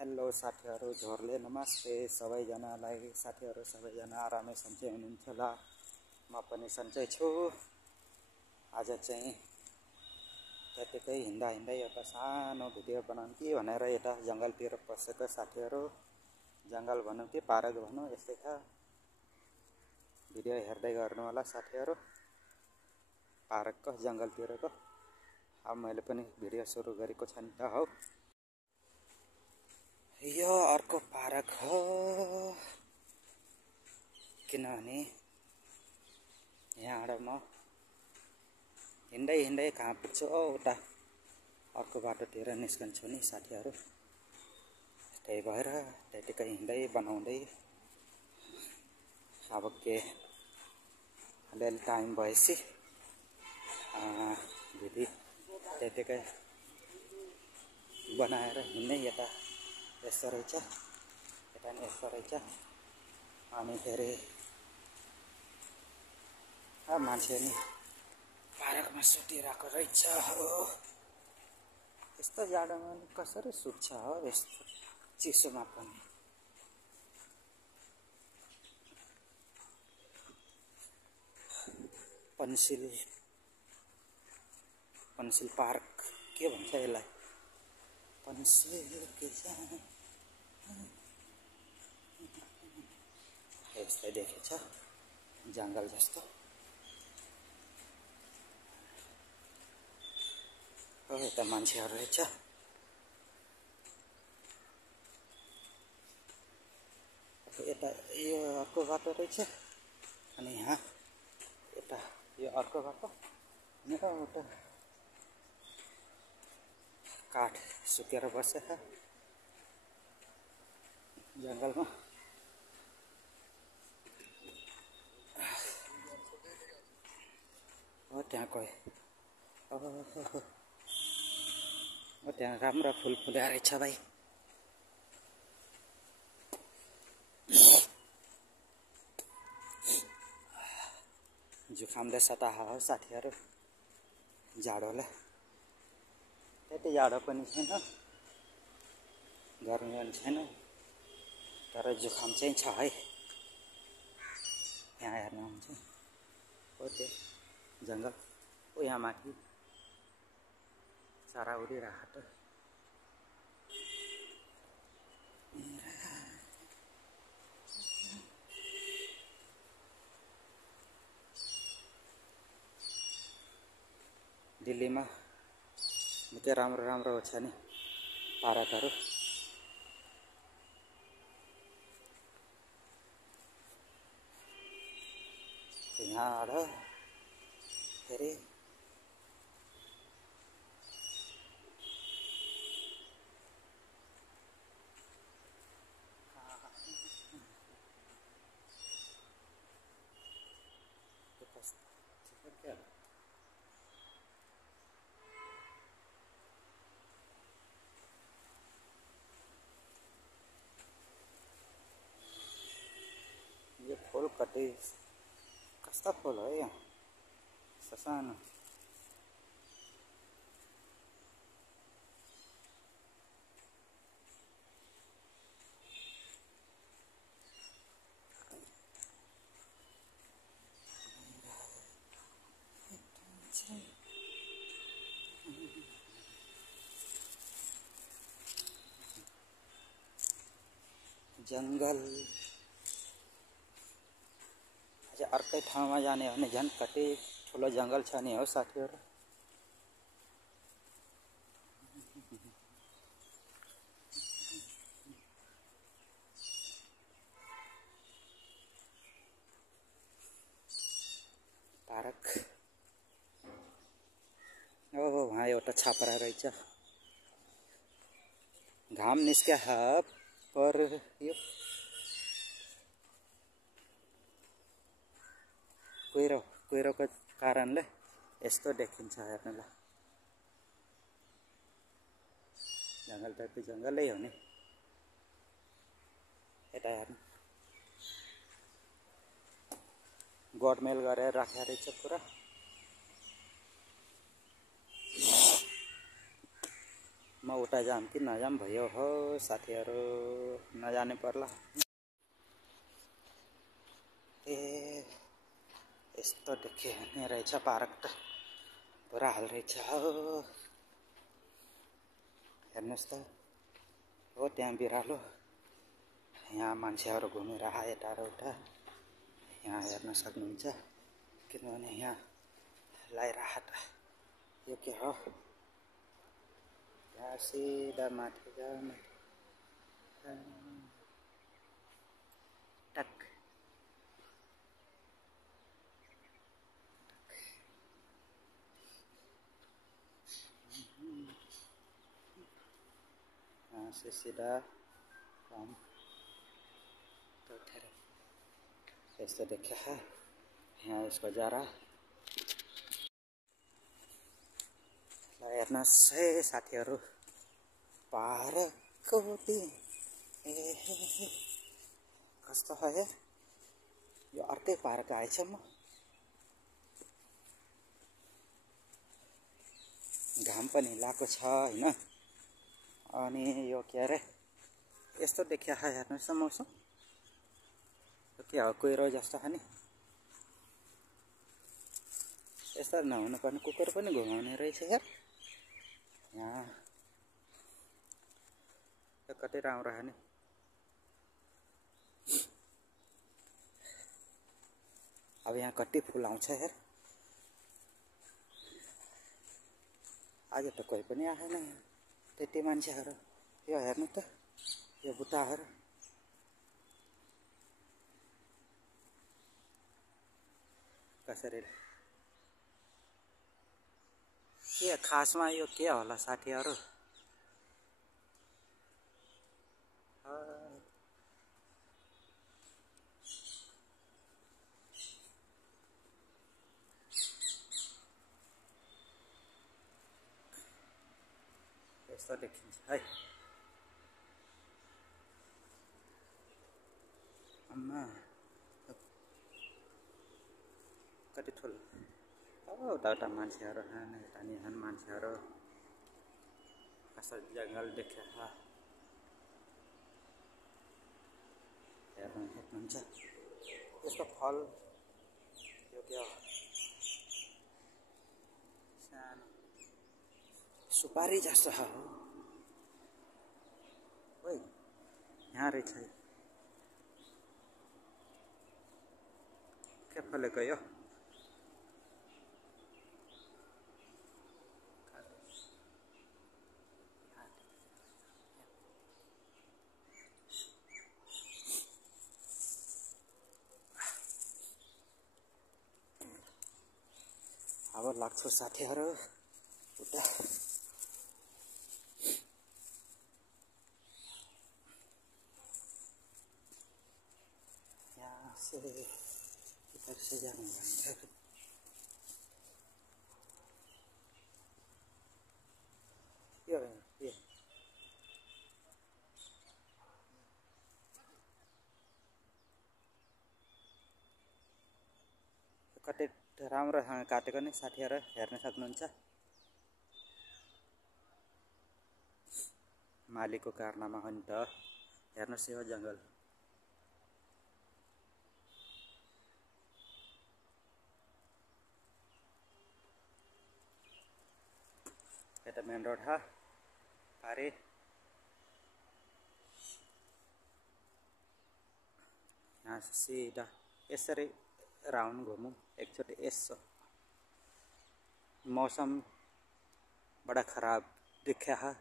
Hello साथीहरु, झोरले नमस्ते सबैजनालाई। साथीहरु सबैजना आरामै सन्चै हुनुहुन्छ होला। म पनि सन्चै छु। आज चाहिँ त्यतिकै हिँड्दा एउटा सानो भिडियो बनाउँ कि भनेर यता जंगलतिर पसेको साथीहरु। जंगल भनौँ कि पार्क भनौँ, यस्तै छ। भिडियो हेर्दै गर्नु होला साथीहरु। पार्कको जंगलतिरको अब मैले पनि भिडियो सुरु गरेको छ नि त हौ। यो अर्को पार्क हो, किनभने यहाँबाट म हिँड्दै कहाँ पुग्छु, उता अर्को बाटोतिर निस्कन्छु नि साथीहरु। त्यही भएर त्यतिकै हिँड्दै बनाउँदै अब के अलिअलि टाइम भएपछि भिडियो त्यतिकै बनाएर हिँड्ने। यता यस्तो रहेछ, यता नि यस्तो रहेछ। अनि फेरि मान्छे नि पार्कमा सुतिरहेको रहेछ हो। यस्तो जाडोमा कसरी सुत्छ हो यस्तो चिसोमा पनि। पन्सिल पार्क के भन्छ यसलाई? पन्सिल के यस्तै देखेछ, जंगल जस्तो। हो यता मान्छेहरु रहेछ। यता यो अर्को बाटो रहेछ। अनि यहाँ यता यो अर्को बाटो। अनि उता काठ सुकेर बसेको जंगलमा। हो त्यहाँ कोही, हो त्यहाँ राम्रो फुल फुलेको रहेछ भाइ। जुखामले सताहा हो साथीहरु जाडोले। त्यति जाडो पनि छैन, गर्मी पनि छैन, तर जुखाम चाहिँ छ है। यहाँ हेर्नुहुन्छ, हो त्यो जंगल, हो यहाँ माथि सारा उडिरहेको। दिल्लीमा निकै राम्रो छ नि पार्कहरु। यहाँबाट फेरि यो फूल कति कस्ता फूल हो यहाँ, ससानो। जंगल अझ अर्कै ठाउँमा जाने हो भने झन् कति ठुलो जंगल छ नि हो साथीहरु। पार्क ओ वहाँ एउटा छापरा रहेछ। घाम निस्क्या पर यो कुहिरोको कारणले यस्तो देखिन्छ हेर्नुलाई। जंगल त जंगलै हो नि। यता हेर्नु, गोडमेल गरेर राखेको रहेछ पुरा। म उता जाम कि नजाम भयो हो साथीहरू, नजाने पर्ला। ए यस्तो देखिने रहेछ पार्क त, पुरा हाल रहेछ हो। हेर्नुहोस् त, हो त्यहाँ बिरालो, यहाँ मान्छेहरू घुमिरह यता र उता, यहाँ हेर्न सक्नुहुन्छ। किनभने यहाँ लगाइरह त, यो के हो, यहाँ सिधा माथि जाम टक। यहाँ से सीधा काम तो उठेर यस्तो देखिया है यहाँ यसको जरा। ल हेर्नुहोस् है साथीहरू, पार्कको दिन ए कस्तो है, यो अर्कै पार्क आएछ। म घाम पनि लागेको छ हैन, अनि यो के अरे यस्तो देखिया है। हेर्नुहोस् न मौसम के हो, कुहिरो जस्तो खाने। यस्तो नहुनु पर्ने, कुकुर पनि घुमाउने रहेछ यार यहाँ। यो कति राम्रो खाने। अब यहाँ कति फुल आउँछ यार। आज त कोही पनि आएन यहाँ, त्यति मान्छेहरू। यो हेर्नु त, यो बुट्टाहरू कसरी। के खासमा यो के होला साथीहरू। यस्तो देखिन्छ है। अम्मा कति ठुलो, उता मान्छेहरू यहाँ मान्छेहरू। कस्तो जङ्गल देख्या हेर्नु सक्नुहुन्छ। यसको फल यो के हो, सानो सुपारी जस्तो हो। ओइ यहाँ रहेछ, के फलेको यो। अब लाग्छु साथीहरू उता। यहाँ से इधर से जाऊंगा। ये कति राम्रोसँग काटेको नि साथीहरू, हेर्न सक्नुहुन्छ। मालीको कारनामा हो नि त। हेर्नुहोस् यो जङ्गल, यता मेन रोड हो पारि। यहाँ सीधा यसरी राउन्ड घुमौँ एकचोटि। यसो मौसम बड़ा खराब दिखा है।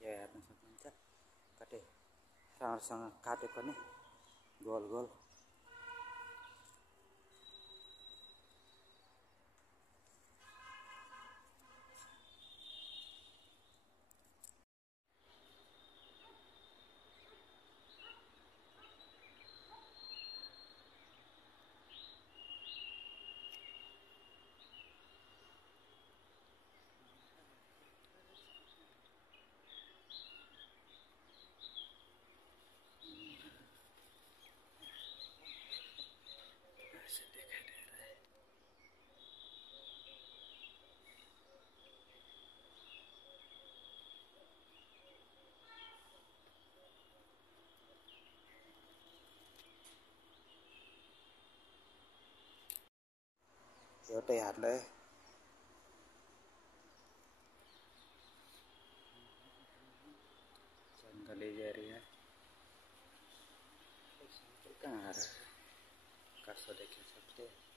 यो हेर्न सक्नुहुन्छ, कति राम्रोसँग काटेको नि गोल गोल। एउटै हातले जंगली एरिया कहाँ आ रहा है, कैसे देख सकते हैं।